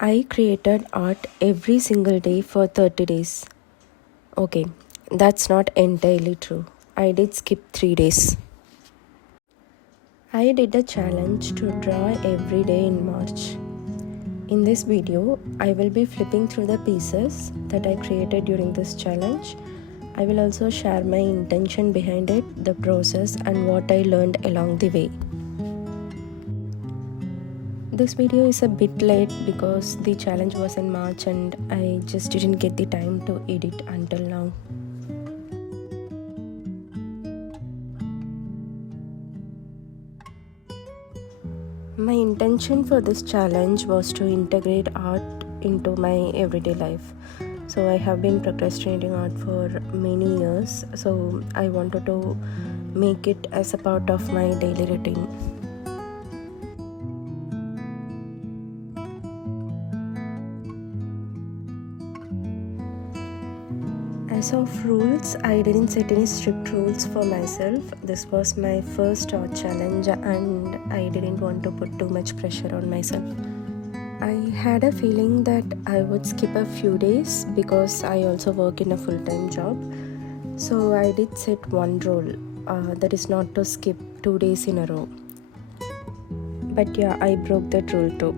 I created art every single day for 30 days. Okay, that's not entirely true. I did skip 3 days. I did a challenge to draw every day in March. In this video, I will be flipping through the pieces that I created during this challenge. I will also share my intention behind it, the process, and what I learned along the way. This video is a bit late because the challenge was in March and I just didn't get the time to edit until now. My intention for this challenge was to integrate art into my everyday life. So I have been procrastinating art for many years, so I wanted to make it as a part of my daily routine. As of rules, I didn't set any strict rules for myself. This was my first art challenge and I didn't want to put too much pressure on myself. I had a feeling that I would skip a few days because I also work in a full-time job. So I did set one rule, that is not to skip 2 days in a row. But yeah, I broke that rule too.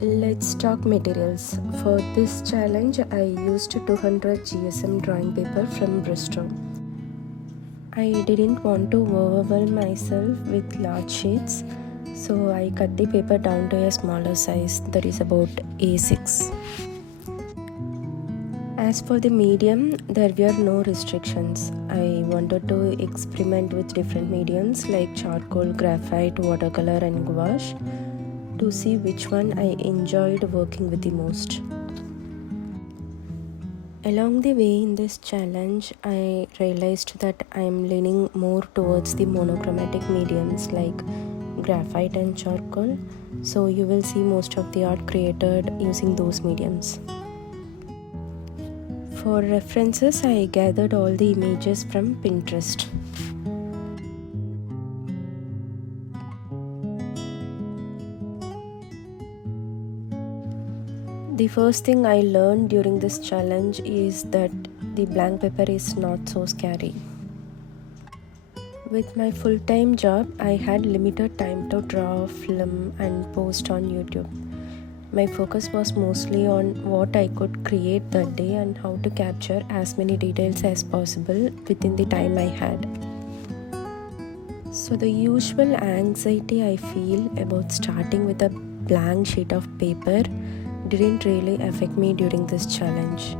Let's talk materials. For this challenge, I used 200 GSM drawing paper from Brustro. I didn't want to overwhelm myself with large sheets, so I cut the paper down to a smaller size, that is about A6. As for the medium, there were no restrictions. I wanted to experiment with different mediums like charcoal, graphite, watercolor and gouache to see which one I enjoyed working with the most. Along the way in this challenge, I realized that I am leaning more towards the monochromatic mediums like graphite and charcoal, so you will see most of the art created using those mediums. For references, I gathered all the images from Pinterest. The first thing I learned during this challenge is that the blank paper is not so scary. With my full-time job, I had limited time to draw, film and post on YouTube. My focus was mostly on what I could create that day and how to capture as many details as possible within the time I had. So the usual anxiety I feel about starting with a blank sheet of paper didn't really affect me during this challenge.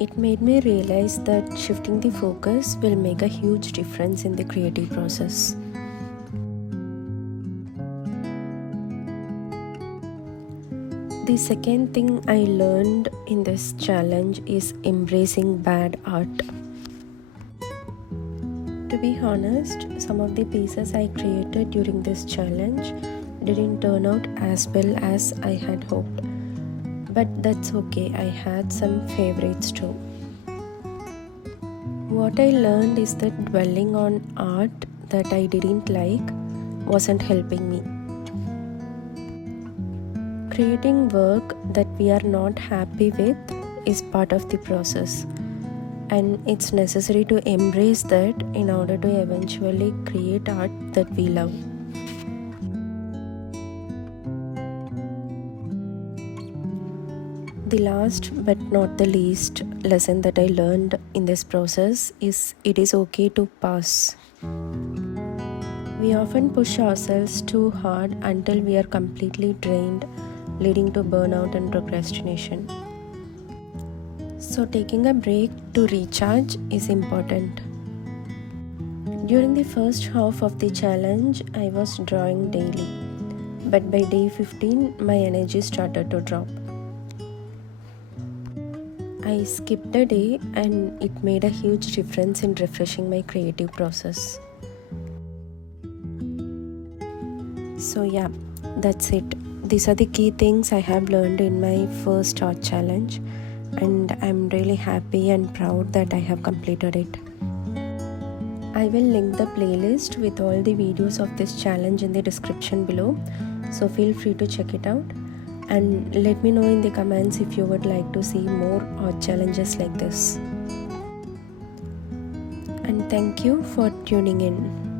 It made me realize that shifting the focus will make a huge difference in the creative process. The second thing I learned in this challenge is embracing bad art. To be honest, some of the pieces I created during this challenge didn't turn out as well as I had hoped. But that's okay, I had some favorites too. What I learned is that dwelling on art that I didn't like wasn't helping me. Creating work that we are not happy with is part of the process, and it's necessary to embrace that in order to eventually create art that we love. The last but not the least lesson that I learned in this process is it is okay to pause. We often push ourselves too hard until we are completely drained, leading to burnout and procrastination. So taking a break to recharge is important. During the first half of the challenge, I was drawing daily, but by day 15, my energy started to drop. I skipped a day and it made a huge difference in refreshing my creative process. So yeah, that's it. These are the key things I have learned in my first art challenge, and I'm really happy and proud that I have completed it. I will link the playlist with all the videos of this challenge in the description below, so feel free to check it out and let me know in the comments if you would like to see more art challenges like this. And thank you for tuning in.